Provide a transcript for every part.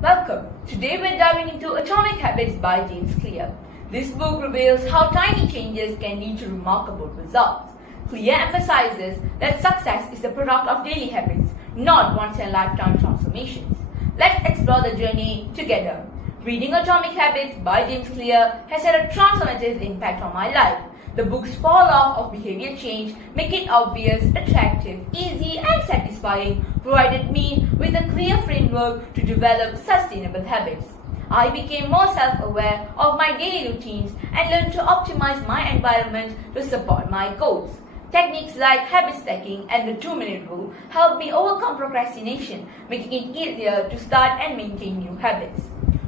Welcome. Today we're diving into Atomic Habits by James Clear. This book reveals how tiny changes can lead to remarkable results. Clear emphasizes that success is the product of daily habits, not once-in-a-lifetime transformations. Let's explore the journey together. Reading Atomic Habits by James Clear has had a transformative impact on my life. The book's 4 laws of behavior change make it obvious, attractive, easy and satisfying, provided me with a clear framework to develop sustainable habits. I became more self-aware of my daily routines and learned to optimize my environment to support my goals. Techniques like habit stacking and the 2-minute rule helped me overcome procrastination, making it easier to start and maintain new habits.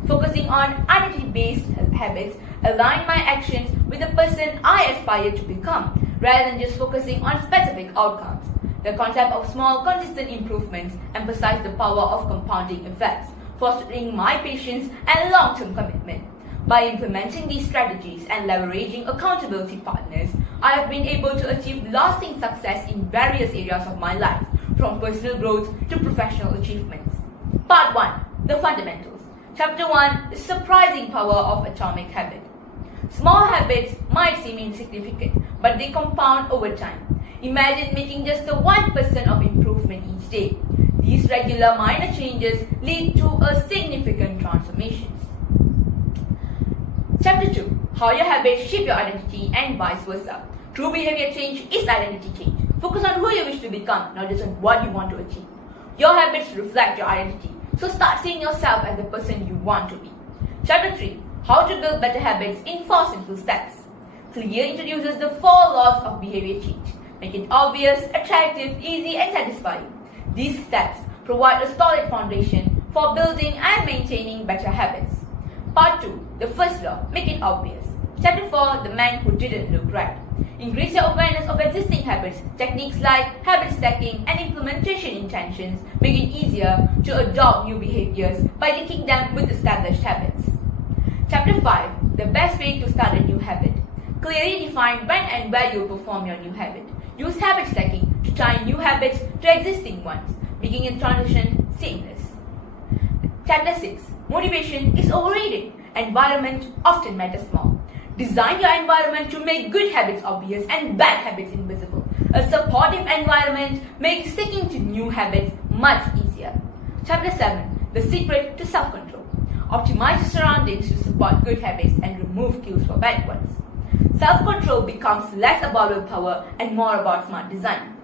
Focusing on identity-based habits align my actions with the person I aspire to become, rather than just focusing on specific outcomes. The concept of small, consistent improvements emphasize the power of compounding effects, fostering my patience and long-term commitment. By implementing these strategies and leveraging accountability partners, I have been able to achieve lasting success in various areas of my life, from personal growth to professional achievements. Part 1. The Fundamentals. Chapter 1. The Surprising Power of Atomic Habit. Small habits might seem insignificant, but they compound over time. Imagine making just the 1% of improvement each day. These regular minor changes lead to a significant transformations. Chapter 2. How your habits shape your identity and vice versa. True behavior change is identity change. Focus on who you wish to become, not just on what you want to achieve. Your habits reflect your identity, so start seeing yourself as the person you want to be. Chapter 3. How to build better habits in 4 simple steps. Clear introduces the 4 laws of behavior change. Make it obvious, attractive, easy and satisfying. These steps provide a solid foundation for building and maintaining better habits. Part 2. The first law. Make it obvious. Chapter 4. The man who didn't look right. Increase your awareness of existing habits. Techniques like habit stacking and implementation intentions make it easier to adopt new behaviors by linking them with established habits. Chapter 5. The best way to start a new habit. Clearly define when and where you perform your new habit. Use habit stacking to tie new habits to existing ones, making a transition seamless. Chapter 6. Motivation is overrated. Environment often matters more. Design your environment to make good habits obvious and bad habits invisible. A supportive environment makes sticking to new habits much easier. Chapter 7. The secret to self-control. Optimize your surroundings to support good habits and remove cues for bad ones. Self-control becomes less about willpower and more about smart design.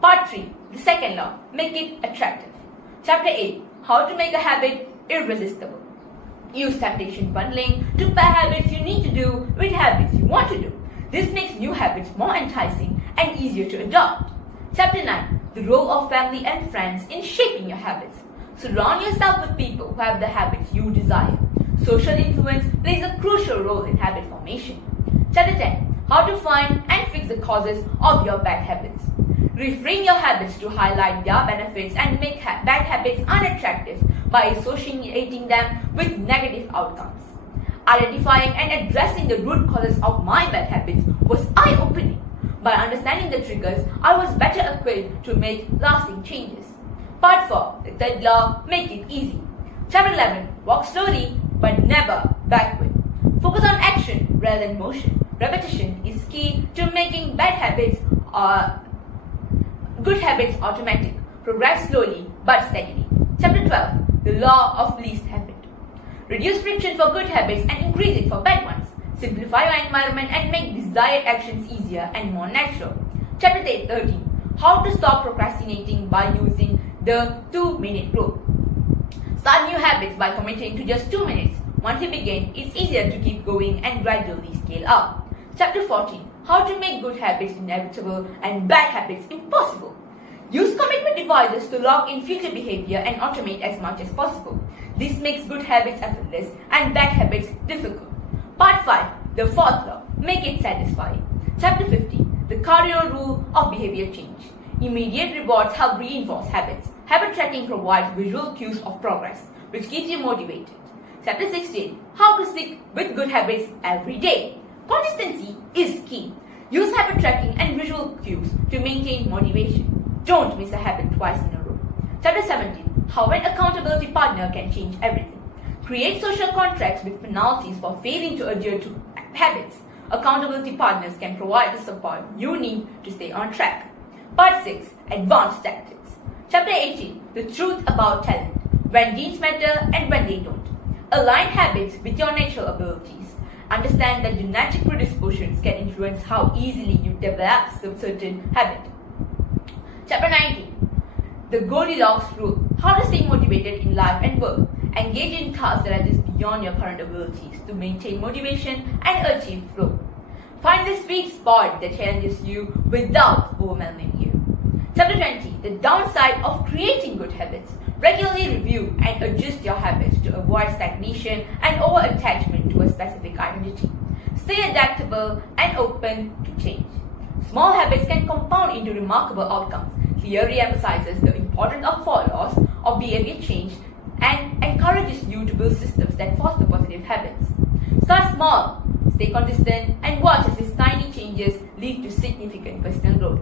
Part 3. The second law. Make it attractive. Chapter 8. How to make a habit irresistible. Use temptation bundling to pair habits you need to do with habits you want to do. This makes new habits more enticing and easier to adopt. Chapter 9. The role of family and friends in shaping your habits. Surround yourself with people who have the habits you desire. Social influence plays a crucial role in habit formation. Chapter 10. How to find and fix the causes of your bad habits. Reframe your habits to highlight their benefits and make bad habits unattractive by associating them with negative outcomes. Identifying and addressing the root causes of my bad habits was eye-opening. By understanding the triggers, I was better equipped to make lasting changes. Part 4. The third law. Make it easy. Chapter 11. Walk slowly but never backward. Focus on action rather than motion. Repetition is key to making good habits automatic. Progress slowly but steadily. Chapter 12. The law of least habit. Reduce friction for good habits and increase it for bad ones. Simplify your environment and make desired actions easier and more natural. Chapter 13. How to stop procrastinating by using the 2-minute rule. Start new habits by committing to just 2 minutes. Once you begin, it's easier to keep going and gradually scale up. Chapter 14. How to make good habits inevitable and bad habits impossible. Use commitment devices to lock in future behavior and automate as much as possible. This makes good habits effortless and bad habits difficult. Part 5. The fourth law. Make it satisfying. Chapter 15. The cardinal rule of behavior change. Immediate rewards help reinforce habits. Habit tracking provides visual cues of progress, which keeps you motivated. Chapter 16. How to stick with good habits every day. Consistency is key. Use habit tracking and visual cues to maintain motivation. Don't miss a habit twice in a row. Chapter 17. how an accountability partner can change everything. Create social contracts with penalties for failing to adhere to habits. Accountability partners can provide the support you need to stay on track. Part 6. Advanced Tactics. Chapter 18. The Truth About Talent. When genes matter and when they don't. Align habits with your natural abilities. Understand that genetic predispositions can influence how easily you develop certain habit. Chapter 19. The Goldilocks Rule. How to stay motivated in life and work. Engage in tasks that are just beyond your current abilities to maintain motivation and achieve flow. Find the sweet spot that challenges you without overwhelming you. Chapter 20. The downside of creating good habits. Regularly review and adjust your habits to avoid stagnation and over-attachment to a specific identity. Stay adaptable and open to change. Small habits can compound into remarkable outcomes. Theory emphasizes the importance of 4 laws of behavior change and encourages you to build systems that foster positive habits. Start small, stay consistent, and watch as these tiny changes lead to significant personal growth.